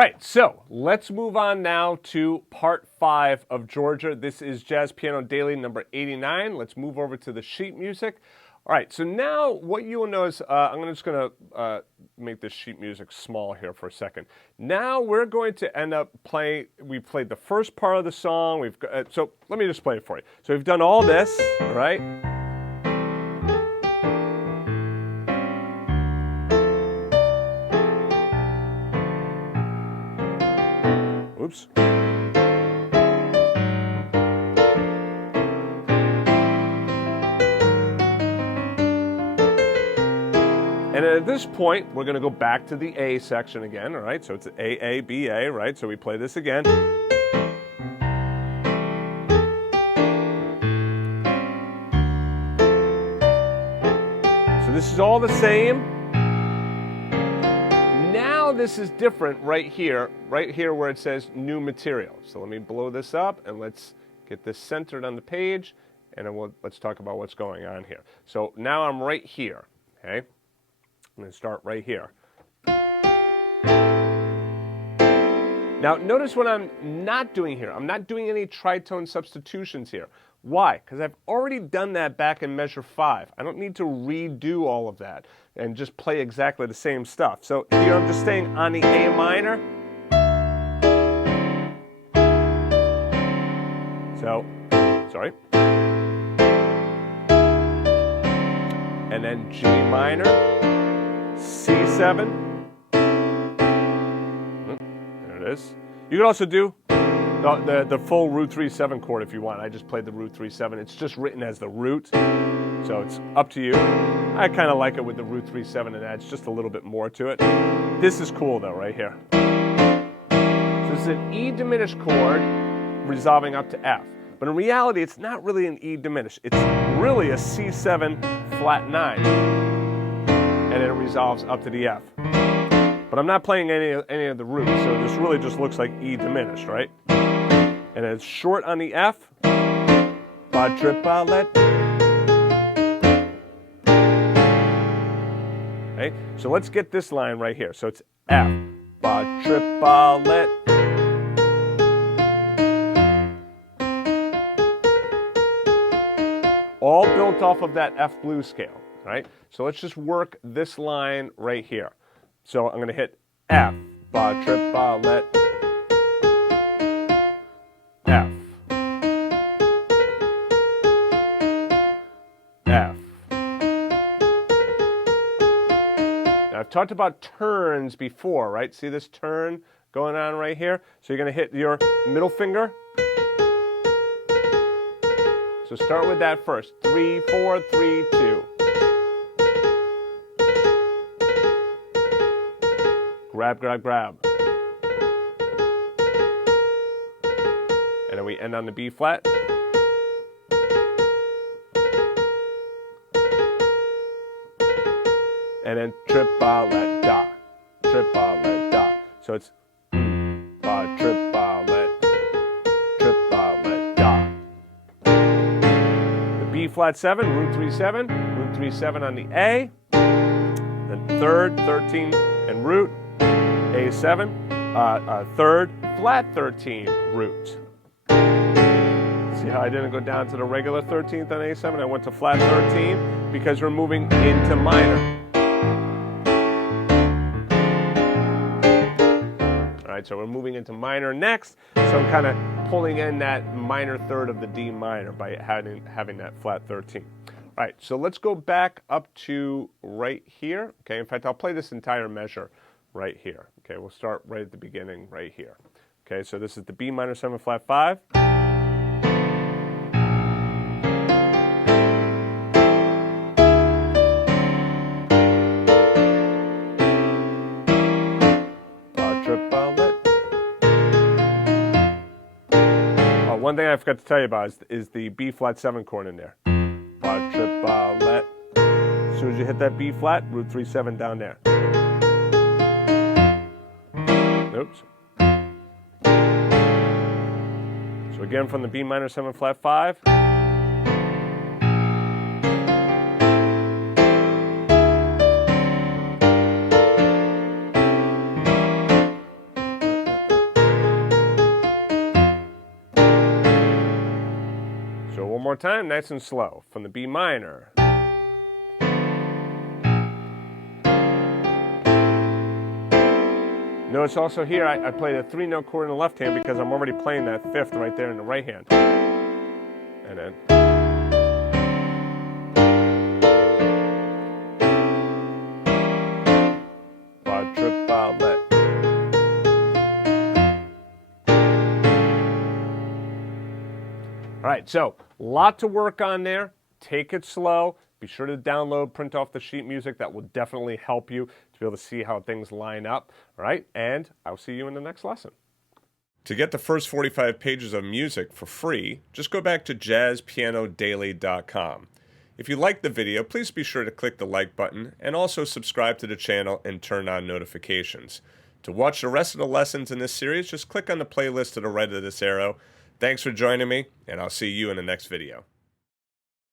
right, so let's move on now to part 5 of Georgia. This is Jazz Piano Daily number 89. Let's move over to the sheet music. All right, so now what you will notice, I'm just going to make this sheet music small here for a second. Now we're going to end up playing, we played the first part of the song. We've got, so let me just play it for you. So we've done all this, all right? Oops. And at this point, we're going to go back to the A section again, all right? So it's A, A, B, A, right? So we play this again. So this is all the same. Now this is different right here where it says new material. So let me blow this up and let's get this centered on the page, and then let's talk about what's going on here. So now I'm right here, okay? I'm going to start right here. Now notice what I'm not doing here. I'm not doing any tritone substitutions here. Why? Because I've already done that back in measure 5. I don't need to redo all of that and just play exactly the same stuff. So here I'm just staying on the A minor. So, sorry. And then G minor, C7. There it is. You can also do the full root 3/7 chord if you want. I just played the root 3/7. It's just written as the root, so it's up to you. I kind of like it with the root 3/7 and adds just a little bit more to it. This is cool though, right here. So this is an E diminished chord resolving up to F. But in reality, it's not really an E diminished. It's really a C7 flat 9. And then it resolves up to the F. But I'm not playing any of the roots, so this really just looks like E diminished, right? And it's short on the F. Ba triplet. Okay, so let's get this line right here. So it's F. Ba triplet. All built off of that F blues scale, right? So let's just work this line right here. So I'm going to hit F, ba triplet, F, F. Now I've talked about turns before, right? See this turn going on right here? So you're going to hit your middle finger. So start with that first. 3, 4, 3, 2. Grab, grab, grab. And then we end on the B flat. And then triplet da, triplet da. So it's ba triplet, triplet da. The B flat 7, root 3/7, root 3/7 on the A. Then third, 13, and root. A7, third, flat 13 root. See how I didn't go down to the regular 13th on A7? I went to flat 13 because we're moving into minor. All right, so we're moving into minor next. So I'm kind of pulling in that minor third of the D minor by having that flat 13. All right, so let's go back up to right here. Okay, in fact, I'll play this entire measure right here. Okay, we'll start right at the beginning right here. Okay, so this is the B minor 7 flat 5. Triplet. Oh, one thing I forgot to tell you about is the B flat 7 chord in there. Triplet. As soon as you hit that B flat, root 3/7 down there. Oops. So again from the B minor 7 flat 5. One more time, nice and slow, from the B minor. Notice also here, I played a 3-note chord in the left hand because I'm already playing that 5th right there in the right hand. And then. Quadruplet. All right, so a lot to work on there. Take it slow. Be sure to download, print off the sheet music. That will definitely help you to be able to see how things line up. All right, and I'll see you in the next lesson. To get the first 45 pages of music for free, just go back to jazzpianodaily.com. If you liked the video, please be sure to click the like button and also subscribe to the channel and turn on notifications. To watch the rest of the lessons in this series, just click on the playlist to the right of this arrow. Thanks for joining me, and I'll see you in the next video.